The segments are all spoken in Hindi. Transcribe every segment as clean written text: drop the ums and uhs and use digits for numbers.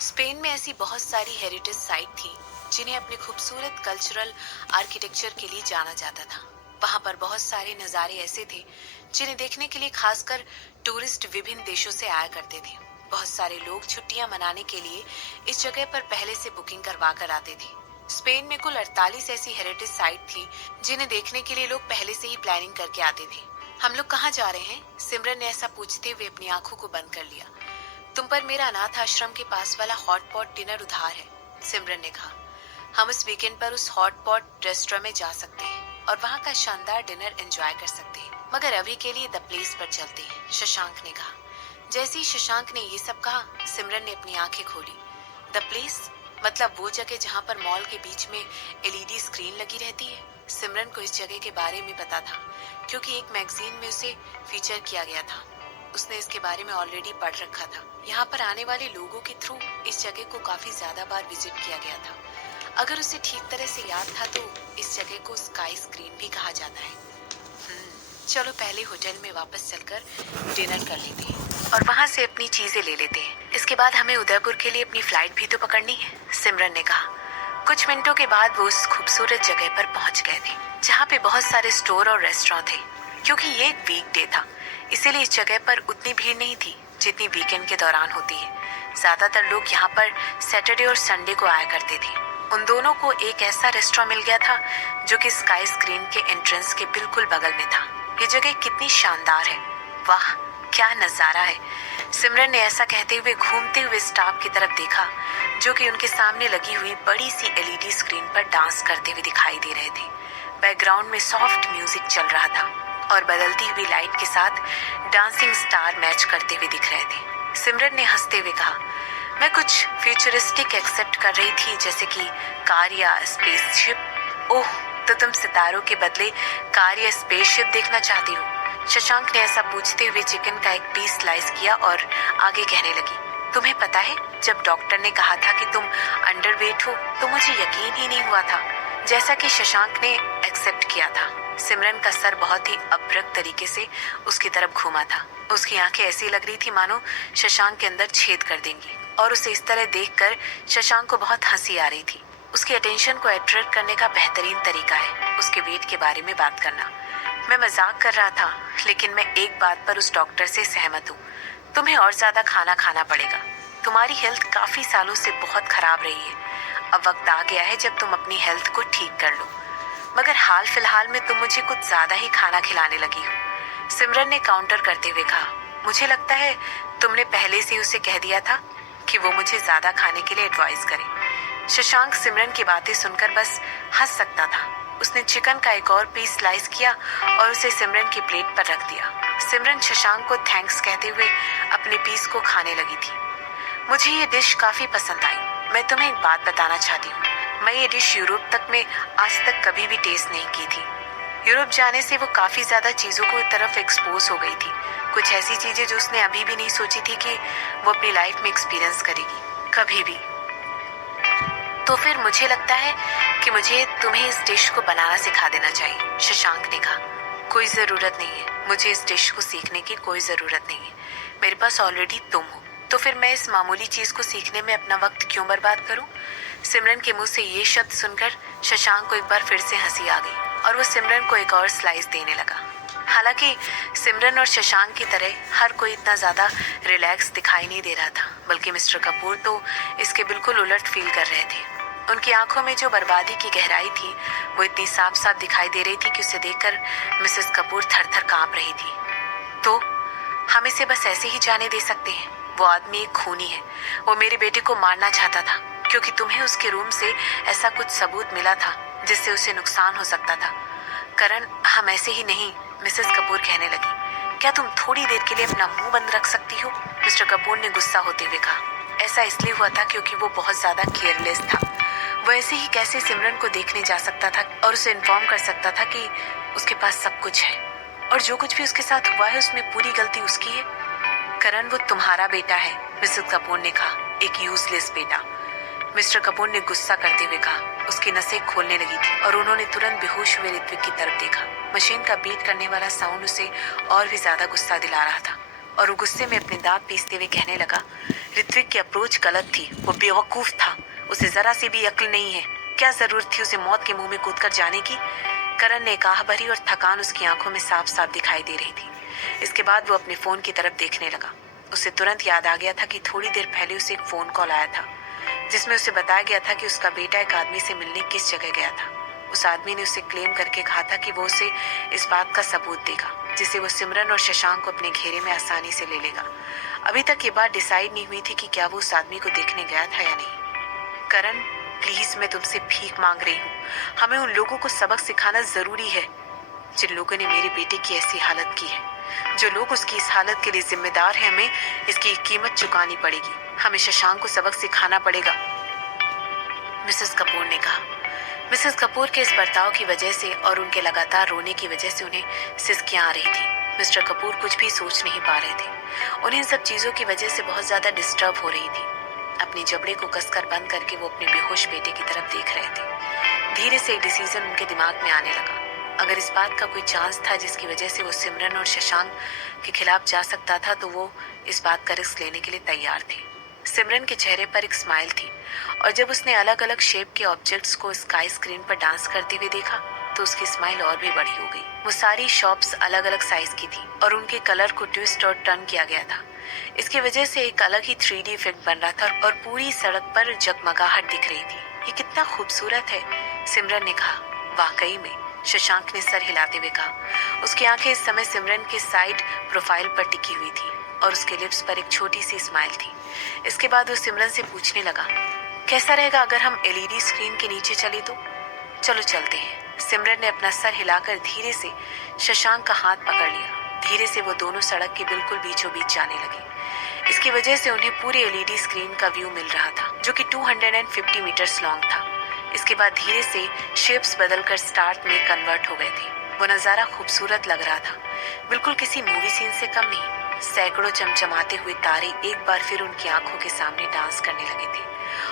स्पेन में ऐसी बहुत सारी हेरिटेज साइट थी जिन्हें अपने खूबसूरत कल्चरल आर्किटेक्चर के लिए जाना जाता था। वहां पर बहुत सारे नज़ारे ऐसे थे जिन्हें देखने के लिए खासकर टूरिस्ट विभिन्न देशों से आया करते थे। बहुत सारे लोग छुट्टियां मनाने के लिए इस जगह पर पहले से बुकिंग करवा कर आते थे। स्पेन में कुल 48 ऐसी हेरिटेज साइट थी जिन्हें देखने के लिए लोग पहले से ही प्लानिंग करके आते थे। हम लोग कहाँ जा रहे हैं? सिमरन ने ऐसा पूछते हुए अपनी आंखों को बंद कर लिया। तुम पर मेरा अनाथ आश्रम के पास वाला हॉट पॉट डिनर उधार है, सिमरन ने कहा। हम इस वीकेंड पर उस हॉट पॉट रेस्टोरेंट में जा सकते हैं और वहाँ का शानदार डिनर एंजॉय कर सकते हैं, मगर अभी के लिए द प्लेस पर चलते हैं, शशांक ने कहा। जैसे ही शशांक ने ये सब कहा, सिमरन ने अपनी आंखें खोली। द प्लेस मतलब वो जगह जहाँ पर मॉल के बीच में एलईडी स्क्रीन लगी रहती है। सिमरन को इस जगह के बारे में पता था क्योंकि एक मैगजीन में उसे फीचर किया गया था। उसने इसके बारे में ऑलरेडी पढ़ रखा था। यहाँ पर आने वाले लोगों के थ्रू इस जगह को काफी ज्यादा बार विजिट किया गया था। अगर उसे ठीक तरह से याद था तो इस जगह को स्काई स्क्रीन भी कहा जाता है। चलो पहले होटल में वापस चलकर डिनर कर लेते हैं और वहाँ से अपनी चीजें ले लेते हैं। इसके बाद हमें उदयपुर के लिए अपनी फ्लाइट भी तो पकड़नी है, सिमरन ने कहा। कुछ मिनटों के बाद वो उस खूबसूरत जगह पर पहुंच गए थे जहाँ पे बहुत सारे स्टोर और रेस्टोरेंट थे। क्योंकि ये एक वीकडे था, इसीलिए इस जगह पर उतनी भीड़ नहीं थी जितनी वीकेंड के दौरान होती है। ज्यादातर लोग यहाँ पर सैटरडे और संडे को आया करते थे। उन दोनों को एक ऐसा रेस्टोरेंट मिल गया था जो कि स्काई स्क्रीन के एंट्रेंस के बिल्कुल बगल में था। ये जगह कितनी शानदार है, वाह क्या नजारा है। सिमरन ने ऐसा कहते हुए घूमते हुए स्टाफ की तरफ देखा जो कि उनके सामने लगी हुई बड़ी सी एलईडी स्क्रीन पर डांस करते हुए दिखाई दे रहे थे। बैकग्राउंड में सॉफ्ट म्यूजिक चल रहा था और बदलती हुई लाइट के साथ डांसिंग स्टार मैच करते हुए दिख रहे थे। सिमरन ने हंसते हुए कहा, मैं कुछ फ्यूचरिस्टिक एक्सेप्ट कर रही थी, जैसे कि कार या स्पेसशिप। ओह, तो तुम सितारों के बदले कार या स्पेसशिप देखना चाहती हो? शशांक ने ऐसा पूछते हुए चिकन का एक पीस स्लाइस किया और आगे कहने लगी, तुम्हें पता है जब डॉक्टर ने कहा था कि तुम अंडरवेट हो तो मुझे यकीन ही नहीं हुआ था, जैसा कि शशांक ने एक्सेप्ट किया था। सिमरन का सर बहुत ही अभ्रक तरीके से उसकी तरफ घूमा था। उसकी आंखें ऐसी लग रही थी मानो शशांक के अंदर छेद कर देंगी और उसे इस तरह देखकर शशांक को बहुत हंसी आ रही थी। उसकी अटेंशन को अट्रैक्ट करने का बेहतरीन तरीका है उसके वेट के बारे में बात करना। मैं मजाक कर रहा था, लेकिन मैं एक बात पर उस डॉक्टर से सहमत हूँ, तुम्हें और ज्यादा खाना खाना पड़ेगा। तुम्हारी हेल्थ काफी सालों से बहुत खराब रही है। अब वक्त आ गया है जब तुम अपनी हेल्थ को ठीक कर लो, मगर हाल फिलहाल में तुम मुझे कुछ ज्यादा ही खाना खिलाने लगी हो, सिमरन ने काउंटर करते हुए कहा। मुझे लगता है तुमने पहले से उसे कह दिया था कि वो मुझे ज्यादा खाने के लिए एडवाइस करे। शशांक सिमरन की बातें सुनकर बस हंस सकता था। उसने चिकन का एक और पीस स्लाइस किया और उसे सिमरन की प्लेट पर रख दिया। सिमरन शशांक को थैंक्स कहते हुए अपने पीस को खाने लगी थी। मुझे ये डिश काफी पसंद आई। मैं तुम्हें एक बात बताना चाहती हूँ, मैं ये डिश यूरोप तक में आज तक कभी भी टेस्ट नहीं की थी। यूरोप जाने से वो काफी ज्यादा चीजों को तरफ एक्सपोज हो गई थी, कुछ ऐसी चीजें जो उसने अभी भी नहीं सोची थी कि वो अपनी लाइफ में एक्सपीरियंस करेगी कभी भी। तो फिर मुझे लगता है कि मुझे तुम्हें इस डिश को बनाना सिखा देना चाहिए, शशांक ने कहा। कोई जरूरत नहीं है, मुझे इस डिश को सीखने की कोई जरूरत नहीं है। मेरे पास ऑलरेडी तुम हो, तो फिर मैं इस मामूली चीज को सीखने में अपना वक्त क्यों बर्बाद करूं? सिमरन के मुंह से ये शब्द सुनकर शशांक को एक बार फिर से हंसी आ गई और वो सिमरन को एक और स्लाइस देने लगा। हालांकि सिमरन और शशांक की तरह हर कोई इतना ज्यादा रिलैक्स दिखाई नहीं दे रहा था, बल्कि मिस्टर कपूर तो इसके बिल्कुल उलट फील कर रहे थे। उनकी आंखों में जो बर्बादी की गहराई थी वो इतनी साफ साफ दिखाई दे रही थी कि उसे देखकर मिसेस कपूर थर थर कांप रही थी। तो हम इसे बस ऐसे ही जाने दे सकते हैं? वो आदमी एक खूनी है, वो मेरे बेटे को मारना चाहता था क्योंकि तुम्हें उसके रूम से ऐसा कुछ सबूत मिला था जिससे उसे नुकसान हो सकता था। करण, हम ऐसे ही नहीं, मिसेस कपूर कहने लगी। क्या तुम थोड़ी देर के लिए अपना मुंह बंद रख सकती हो? मिस्टर कपूर ने गुस्सा होते हुए कहा। ऐसा इसलिए हुआ था क्योंकि वो बहुत ज्यादा केयरलेस था। वो ऐसे ही कैसे सिमरन को देखने जा सकता था और उसे इन्फॉर्म कर सकता था कि उसके पास सब कुछ है और जो कुछ भी उसके साथ हुआ है उसमें पूरी गलती उसकी है। करण, वो तुम्हारा बेटा है, मिसेस कपूर ने कहा, एक यूजलेस बेटा। मिस्टर कपूर ने गुस्सा करते हुए कहा। उसकी नसें खोलने लगी थी और उन्होंने तुरंत बेहोश हुए ऋत्विक की तरफ देखा। मशीन का बीट करने वाला साउंड उसे और भी ज्यादा गुस्सा दिला रहा था। और वो गुस्से में अपने दांत पीसते हुए कहने लगा, ऋत्विक की अप्रोच गलत थी, वो बेवकूफ था, उसे जरा सी भी अक्ल नहीं है, क्या जरूरत थी उसे मौत के मुंह में कूदकर जाने की। करण ने एक आह भरी और थकान उसकी आंखों में साफ साफ दिखाई दे रही थी। इसके बाद वो अपने फोन की तरफ देखने लगा। उसे तुरंत याद आ गया था कि थोड़ी देर पहले उसे एक फोन कॉल आया था जिसमें उसे बताया गया था कि उसका बेटा एक आदमी से मिलने किस जगह गया था। उस आदमी ने उसे क्लेम करके कहा था कि वो उसे इस बात का सबूत देगा जिसे वो सिमरन और शशांक को अपने घेरे में आसानी से ले लेगा। अभी तक ये बात डिसाइड नहीं हुई थी कि क्या वो उस आदमी को देखने गया था या नहीं। करण, प्लीज मैं तुमसे भीख मांग रही हूँ, हमें उन लोगों को सबक सिखाना जरूरी है जिन लोगों ने मेरे बेटे की ऐसी हालत की है। जो लोग उसकी इस हालत के लिए जिम्मेदार हैं, हमें इसकी कीमत चुकानी पड़ेगी। हमें शशांक को सबक सिखाना पड़ेगा, मिसेस कपूर ने कहा। मिसेस कपूर के इस बर्ताव की वजह से और उनके लगातार रोने की वजह से उन्हें सिसकियां आ रही थी। मिस्टर कपूर कुछ भी सोच नहीं पा रहे थे। उन्हें इन सब चीजों की वजह से बहुत ज्यादा डिस्टर्ब हो रही थी। अपनी जबड़े को कसकर बंद करके वो अपने बेहोश बेटे की तरफ देख रहे थे। धीरे से एक डिसीजन उनके दिमाग में आने लगा। अगर इस बात का कोई चांस था जिसकी वजह से वो सिमरन और शशांक के खिलाफ जा सकता था तो वो इस बात का रिस्क लेने के लिए तैयार थे। सिमरन के चेहरे पर एक स्माइल थी और जब उसने अलग अलग शेप के ऑब्जेक्ट्स को स्काई स्क्रीन पर डांस करते हुए देखा तो उसकी स्माइल और भी बड़ी हो गई। वो सारी शॉप्स अलग अलग साइज की थी और उनके कलर को ट्विस्ट और टर्न किया गया था। इसकी वजह से एक अलग ही 3D इफेक्ट बन रहा था और पूरी सड़क पर जगमगाहट दिख रही थी। ये कितना खूबसूरत है, सिमरन ने कहा। वाकई में, शशांक ने सर हिलाते हुए कहा। उसकी आंखें इस समय सिमरन के साइड प्रोफाइल पर टिकी हुई थी और उसके लिप्स पर एक छोटी सी स्माइल थी। इसके बाद वो सिमरन से पूछने लगा, कैसा रहेगा अगर हम LED स्क्रीन के नीचे चले तो? चलो चलते हैं। सिमरन ने अपना सर हिलाकर धीरे से शशांक का हाथ पकड़ लिया। धीरे से वो दोनों सड़क के बिल्कुल बीचों बीच जाने लगे। इसकी वजह से उन्हें पूरे LED स्क्रीन का व्यू मिल रहा था जो कि 250 मीटर्स लॉन्ग था। इसके बाद धीरे से शेप्स बदलकर स्टार्ट में कन्वर्ट हो गए थे। वो नजारा खूबसूरत लग रहा था, बिल्कुल किसी मूवी सीन से कम नहीं। सैकड़ों चमचमाते हुए तारे एक बार फिर उनकी आंखों के सामने डांस करने लगे थे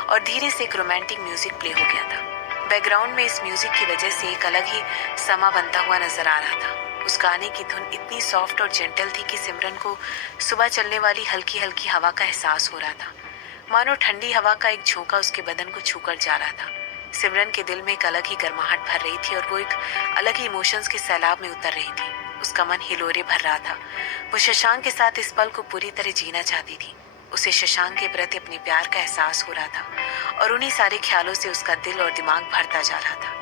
और धीरे से एक रोमांटिक म्यूजिक प्ले हो गया था। बैकग्राउंड में इस म्यूजिक की वजह से एक अलग ही समा बनता हुआ नजर आ रहा था। उस गाने की धुन इतनी सॉफ्ट और जेंटल थी कि सिमरन को सुबह चलने वाली हल्की हल्की हवा का एहसास हो रहा था, मानो ठंडी हवा का एक झोंका उसके बदन को छूकर जा रहा था। सिमरन के दिल में एक अलग ही गर्माहट भर रही थी और वो एक अलग ही इमोशंस के सैलाब में उतर रही थी। उसका मन हिलोरे भर रहा था। वो शशांक के साथ इस पल को पूरी तरह जीना चाहती थी। उसे शशांक के प्रति अपने प्यार का एहसास हो रहा था और उन्हीं सारे ख्यालों से उसका दिल और दिमाग भरता जा रहा था।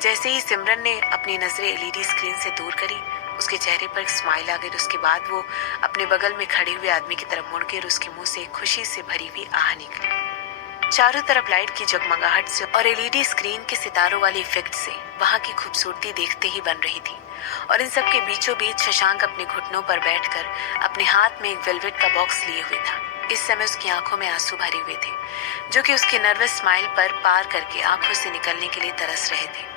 जैसे ही सिमरन ने अपनी नजरें LED स्क्रीन से दूर करी, उसके चेहरे पर एक स्माइल आ गई। उसके बाद वो अपने बगल में खड़े हुए आदमी की तरफ मुड़ गई और उसके मुंह से एक खुशी से भरी हुई आह निकली। चारों तरफ लाइट की जगमगाहट से और LED स्क्रीन के सितारों वाले इफेक्ट से वहां की खूबसूरती देखते ही बन रही थी। और इन सब के बीचों बीच शशांक अपने घुटनों पर बैठकर अपने हाथ में एक वेलवेट का बॉक्स लिए हुए था। इस समय उसकी आंखों में आंसू भरे हुए थे जो कि उसकी नर्वस स्माइल पर पार करके आंखों से निकलने के लिए तरस रहे थे।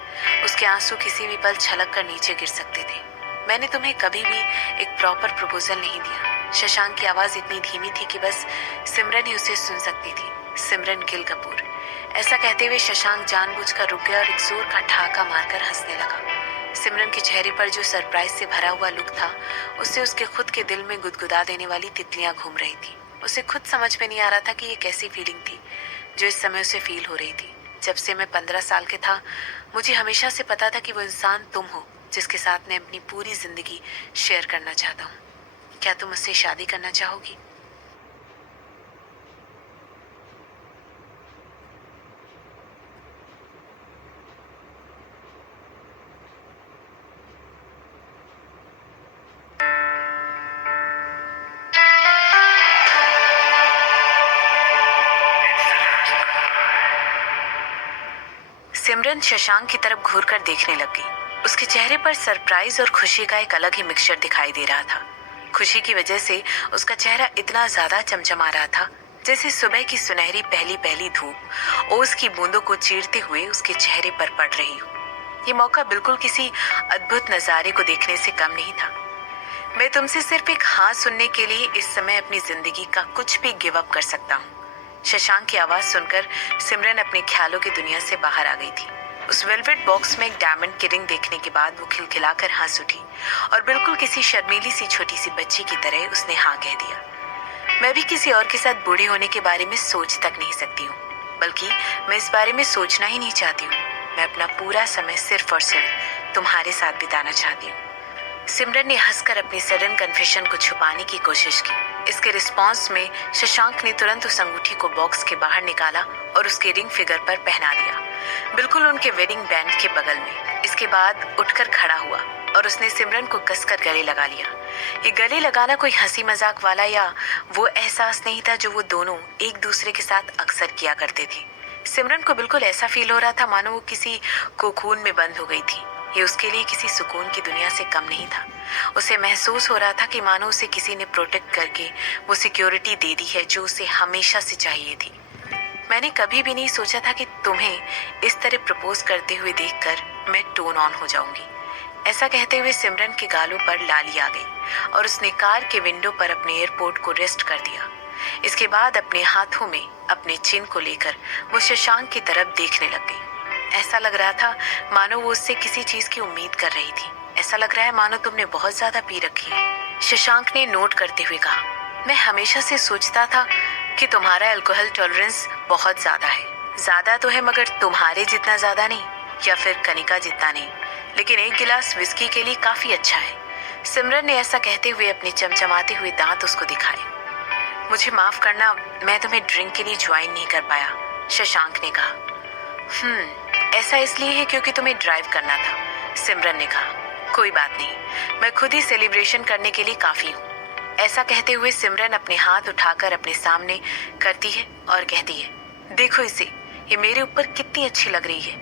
उसके आंसू किसी भी पल छलक कर नीचे गिर सकते थे। मैंने तुम्हें कभी भी एक प्रॉपर प्रपोजल नहीं दिया। शशांक की आवाज इतनी धीमी थी कि बस सिमरन ही उसे सुन सकती थी। सिमरन गिल कपूर। ऐसा कहते हुए शशांक जानबूझकर रुक गया और एक जोर का ठहाका मारकर हंसने लगा। सिमरन के चेहरे पर जो सरप्राइज से भरा हुआ लुक था, उससे उसके खुद के दिल में गुदगुदा देने वाली तितलियां घूम रही थी। उसे खुद समझ में नहीं आ रहा था कि ये कैसी फीलिंग थी जो इस समय उसे फील हो रही थी। जब से मैं 15 साल के था, मुझे हमेशा से पता था कि वो इंसान तुम हो जिसके साथ मैं अपनी पूरी जिंदगी शेयर करना चाहता हूँ। क्या तुम मुझसे शादी करना चाहोगी? सिमरन शशांक की तरफ घूर कर देखने लग गई। उसके चेहरे पर सरप्राइज और खुशी का एक अलग ही मिक्सचर दिखाई दे रहा था। खुशी की वजह से उसका चेहरा इतना ज्यादा चमचमा रहा था जैसे सुबह की सुनहरी पहली पहली धूप ओस की बूंदों को चीरते हुए उसके चेहरे पर पड़ रही हो। ये मौका बिल्कुल किसी अद्भुत नजारे को देखने से कम नहीं था। मैं तुमसे सिर्फ एक हाँ सुनने के लिए इस समय अपनी जिंदगी का कुछ भी गिव अप कर सकता हूँ। शशांक की आवाज सुनकर सिमरन अपने ख्यालों की दुनिया से बाहर आ गई थी। उस वेलवेट बॉक्स में एक डायमंड की रिंग देखने के बाद वो खिलखिलाकर हंस उठी और बिल्कुल किसी शर्मीली सी छोटी सी बच्ची की तरह उसने हाँ कह दिया। मैं भी किसी और के साथ बूढ़े होने के बारे में सोच तक नहीं सकती हूँ, बल्कि मैं इस बारे में सोचना ही नहीं चाहती हूँ। मैं अपना पूरा समय सिर्फ और सिर्फ तुम्हारे साथ बिताना चाहती हूँ। सिमरन ने हंसकर अपनी सडन कन्फेशन को छुपाने की कोशिश की। इसके रिस्पॉन्स में शशांक ने तुरंत उस अंगूठी को बॉक्स के बाहर निकाला और उसके रिंग फिगर पर पहना दिया, बिल्कुल उनके वेडिंग बैंड के बगल में। इसके बाद उठकर खड़ा हुआ और उसने सिमरन को कसकर गले लगा लिया। ये गले लगाना कोई हंसी मजाक वाला या वो एहसास नहीं था जो वो दोनों एक दूसरे के साथ अक्सर किया करते थे। सिमरन को बिल्कुल ऐसा फील हो रहा था मानो वो किसी कोकून में बंद हो गई थी। ये उसके लिए किसी सुकून की दुनिया से कम नहीं था। उसे महसूस हो रहा था कि मानो उसे किसी ने प्रोटेक्ट करके वो सिक्योरिटी दे दी है जो उसे हमेशा से चाहिए थी। मैंने कभी भी नहीं सोचा था कि तुम्हें इस तरह प्रपोज करते हुए देखकर मैं टोन ऑन हो जाऊंगी। ऐसा कहते हुए सिमरन के गालों पर लाली आ गई और उसने कार के विंडो पर अपने एयरपोर्ट को रेस्ट कर दिया। इसके बाद अपने हाथों में अपने चिन को लेकर वो शशांक की तरफ देखने लग गई। ऐसा लग रहा था मानो वो उससे किसी चीज की उम्मीद कर रही थी। ऐसा लग रहा है मानो तुमने बहुत ज्यादा पी रखी है, शशांक ने नोट करते हुए कहा। मैं हमेशा से सोचता था कि तुम्हारा अल्कोहल टॉलरेंस बहुत ज्यादा है। ज्यादा तो है मगर तुम्हारे जितना ज्यादा नहीं, या फिर कनिका जितना नहीं, लेकिन एक गिलास विस्की के लिए काफी अच्छा है। सिमरन ने ऐसा कहते हुए अपने चमचमाते हुए दांत उसको दिखाए। मुझे माफ करना, मैं तुम्हें ड्रिंक के लिए ज्वाइन नहीं कर पाया, शशांक ने कहा। ऐसा इसलिए है क्योंकि तुम्हें ड्राइव करना था, सिमरन ने कहा। कोई बात नहीं, मैं खुद ही सेलिब्रेशन करने के लिए काफी हूँ। ऐसा कहते हुए सिमरन अपने हाथ उठाकर अपने सामने करती है और कहती है, देखो इसे, ये मेरे ऊपर कितनी अच्छी लग रही है।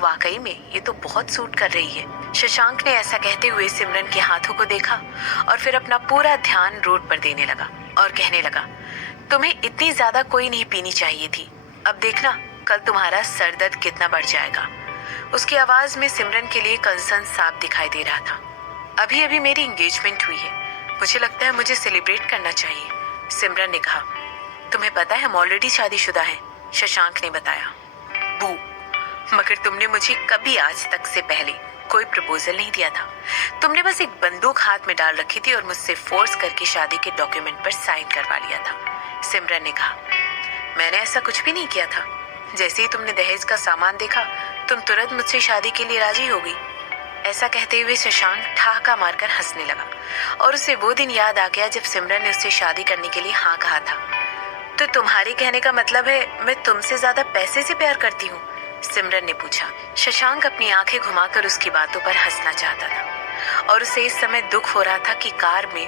वाकई में ये तो बहुत सूट कर रही है। शशांक ने ऐसा कहते हुए सिमरन के हाथों को देखा और फिर अपना पूरा ध्यान रोड पर देने लगा और कहने लगा, तुम्हें इतनी ज्यादा कोई नहीं पीनी चाहिए थी। अब देखना कल तुम्हारा सर दर्द कितना बढ़ जाएगा। उसकी आवाज में सिमरन के लिए कंसर्न साफ दिखाई दे रहा था। अभी अभी मेरी एंगेजमेंट हुई है, मुझे लगता है मुझे सेलिब्रेट करना चाहिए, सिमरन ने कहा। तुम्हें पता है हम ऑलरेडी शादीशुदा हैं, शशांक ने बताया। बू, मगर तुमने मुझे कभी आज तक से पहले कोई प्रपोजल नहीं दिया था। तुमने बस एक बंदूक हाथ में डाल रखी थी और मुझसे फोर्स करके शादी के डॉक्यूमेंट पर साइन करवा लिया था, सिमरन ने कहा। मैंने ऐसा कुछ भी नहीं किया था। जैसे ही तुमने दहेज का सामान देखा तुम तुरंत मुझसे शादी के लिए राजी हो गई। ऐसा कहते हुए शशांक ठहाका मारकर हंसने लगा और उसे वो दिन याद आ गया जब सिमरन ने उससे शादी करने के लिए हाँ कहा था। तो तुम्हारे कहने का मतलब है मैं तुमसे ज्यादा पैसे से प्यार करती हूँ, सिमरन ने पूछा। शशांक अपनी आंखें घुमाकर उसकी बातों पर हंसना चाहता था और उसे इस समय दुख हो रहा था कि कार में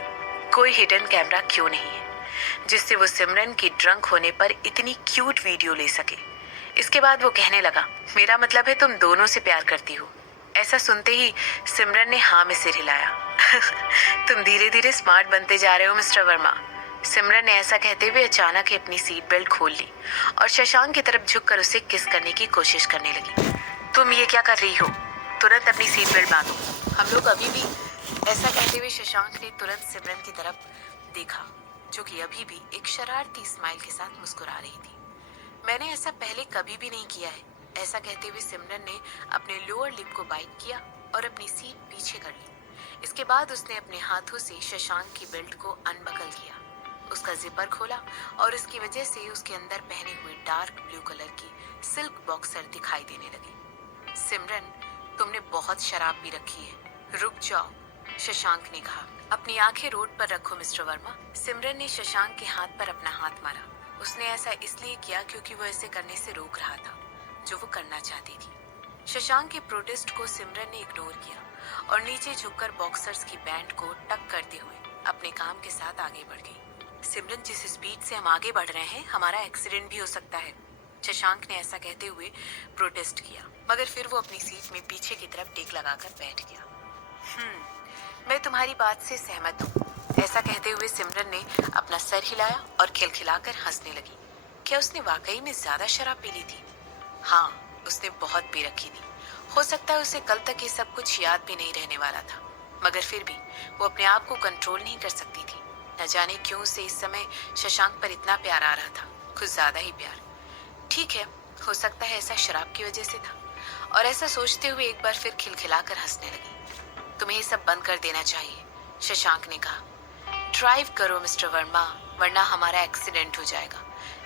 कोई हिडन कैमरा क्यों नहीं है जिससे वो सिमरन की ड्रंक होने पर इतनी क्यूट वीडियो ले सके। इसके बाद वो कहने लगा, मेरा मतलब है तुम दोनों से प्यार करती हो। ऐसा सुनते ही सिमरन ने हाँ में सिर हिलाया। तुम धीरे धीरे स्मार्ट बनते जा रहे हो मिस्टर वर्मा, सिमरन ने ऐसा कहते हुए अचानक ही अपनी सीट बेल्ट खोल ली और शशांक की तरफ झुककर उसे किस करने की कोशिश करने लगी। तुम ये क्या कर रही हो? तुरंत अपनी सीट बेल्ट बांधो। हम लोग अभी भी, ऐसा कहते हुए शशांक ने तुरंत सिमरन की तरफ देखा जो कि अभी भी एक शरारती स्माइल के साथ मुस्कुरा रही थी। मैंने ऐसा पहले कभी भी नहीं किया है, ऐसा कहते हुए सिमरन ने अपने लोअर लिप को बाइट किया और अपनी सीट पीछे कर ली। इसके बाद उसने अपने हाथों से शशांक की बेल्ट को अनबकल किया, उसका जिपर खोला और इसकी वजह से उसके अंदर पहने हुए डार्क ब्लू कलर की सिल्क बॉक्सर दिखाई देने लगी। सिमरन, तुमने बहुत शराब पी रखी है, रुक जाओ, शशांक ने कहा। अपनी आंखें रोड पर रखो मिस्टर वर्मा, सिमरन ने शशांक के हाथ पर अपना हाथ मारा। उसने ऐसा इसलिए किया क्योंकि वो ऐसे करने से रोक रहा था जो वो करना चाहती थी। शशांक के प्रोटेस्ट को सिमरन ने इग्नोर किया और नीचे झुककर बॉक्सर्स की बैंड को टक करते हुए अपने काम के साथ आगे बढ़ गई। सिमरन, जिस स्पीड से हम आगे बढ़ रहे हैं हमारा एक्सीडेंट भी हो सकता है, शशांक ने ऐसा कहते हुए प्रोटेस्ट किया, मगर फिर वो अपनी सीट में पीछे की तरफ टेक लगाकर बैठ गया। मैं तुम्हारी बात से सहमत हूँ, ऐसा कहते हुए सिमरन ने अपना सर हिलाया और खिलखिलाकर हंसने लगी। क्या उसने वाकई में ज्यादा शराब पी ली थी? हाँ, उसने बहुत पी रखी थी। हो सकता है उसे कल तक ये सब कुछ याद भी नहीं रहने वाला था, मगर फिर भी वो अपने आप को कंट्रोल नहीं कर सकती थी। न जाने क्यों उसे इस समय शशांक पर इतना प्यार आ रहा था, कुछ ज्यादा ही प्यार। ठीक है, हो सकता है ऐसा शराब की वजह से था और ऐसा सोचते हुए एक बार फिर खिलखिलाकर हंसने लगी। तुम्हें ये सब बंद कर देना चाहिए, शशांक ने कहा। ड्राइव करो मिस्टर वर्मा, वरना हमारा एक्सीडेंट हो जाएगा।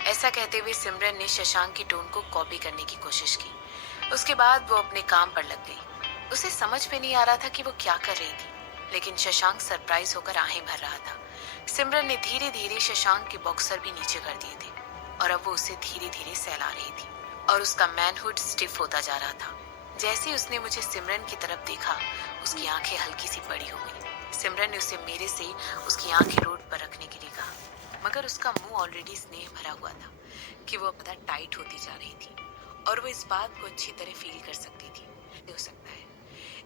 ऐसा कहते हुए सिमरन ने शशांक की टोन को कॉपी करने की कोशिश की। उसके बाद वो अपने काम पर लग गई। उसे समझ में नहीं आ रहा था कि वो क्या कर रही थी, लेकिन शशांक सरप्राइज होकर आहें भर रहा था। सिमरन ने धीरे धीरे शशांक के बॉक्सर भी नीचे कर दिए थे और अब वो उसे धीरे धीरे सहला रही थी और उसका मैनहुड स्टिफ होता जा रहा था। जैसे ही उसने मुझे सिमरन की तरफ देखा, उसकी आंखें हल्की सी बड़ी हो गई। सिमरन ने उसे मेरे से उसकी आंखें रोड पर रखने के लिए कहा, मगर उसका मुंह ऑलरेडी स्नेह भरा हुआ था कि वो पता टाइट होती जा रही थी और वो इस बात को अच्छी तरह फील कर सकती थी। हो सकता है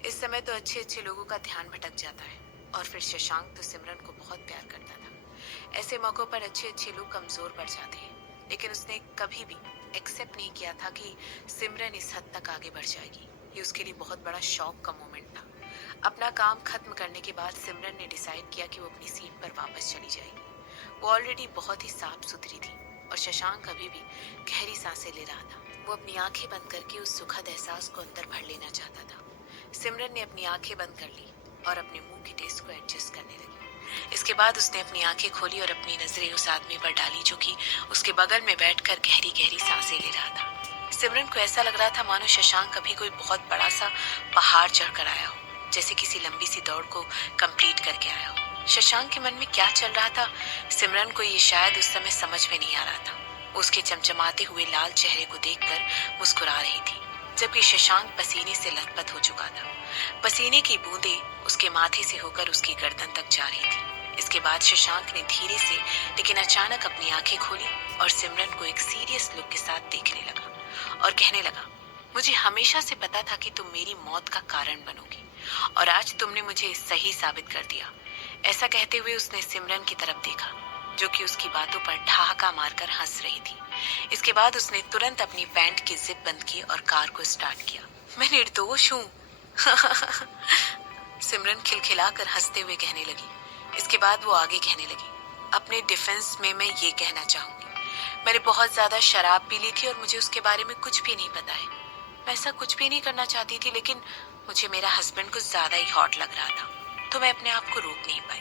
इस समय तो अच्छे अच्छे लोगों का ध्यान भटक जाता है, और फिर शशांक तो सिमरन को बहुत प्यार करता था। ऐसे मौकों पर अच्छे अच्छे लोग कमजोर पड़ जाते हैं, लेकिन उसने कभी भी एक्सेप्ट नहीं किया था कि सिमरन इस हद तक आगे बढ़ जाएगी। ये उसके लिए बहुत बड़ा शौक का मोमेंट था। अपना काम खत्म करने के बाद सिमरन ने डिसाइड किया कि वो अपनी सीट पर वापस चली जाएगी। वो ऑलरेडी बहुत ही साफ सुथरी थी और शशांक अभी भी गहरी सांसें ले रहा था। वो अपनी आंखें बंद करके उस सुखद एहसास को अंदर भर लेना चाहता था। सिमरन ने अपनी आंखें बंद कर ली और अपने मुंह के टेस्ट को एडजस्ट करने लगी। इसके बाद उसने अपनी आंखें खोली और अपनी नजरें उस आदमी पर डाली जो कि उसके बगल में बैठकर गहरी गहरी सांसें ले रहा था। सिमरन को ऐसा लग रहा था मानो शशांक अभी कोई बहुत बड़ा सा पहाड़ चढ़कर आया हो, जैसे किसी लंबी सी दौड़ को कंप्लीट करके आया हो। शशांक के मन में क्या चल रहा था, सिमरन को ये शायद उस समय समझ में नहीं आ रहा था। उसके चमचमाते हुए लाल चेहरे को देखकर मुस्कुरा रही थी, जबकि शशांक पसीने से लथपथ हो चुका था। पसीने की बूंदें उसके माथे से होकर उसकी गर्दन तक जा रही थी। इसके बाद शशांक ने धीरे से लेकिन अचानक अपनी आंखें खोली और सिमरन को एक सीरियस लुक के साथ देखने लगा और कहने लगा, मुझे हमेशा से पता था कि तुम मेरी मौत का कारण बनोगी और आज तुमने मुझे सही साबित कर दिया। ऐसा कहते हुए उसने सिमरन की तरफ देखा, जो कि उसकी बातों पर ठहाका मारकर हंस रही थी। इसके बाद उसने तुरंत अपनी पैंट की जिप बंद की और कार को स्टार्ट किया। मैं निर्दोष हूँ। सिमरन खिलखिलाकर हंसते हुए कहने लगी। इसके बाद वो आगे कहने लगी, अपने डिफेंस में मैं ये कहना चाहूंगी, मैंने बहुत ज्यादा शराब पी ली थी और मुझे उसके बारे में कुछ भी नहीं पता है। मैं ऐसा कुछ भी नहीं करना चाहती थी, लेकिन मुझे मेरा हस्बैंड कुछ ज्यादा ही हॉट लग रहा था, तो मैं अपने आप को रोक नहीं पाई।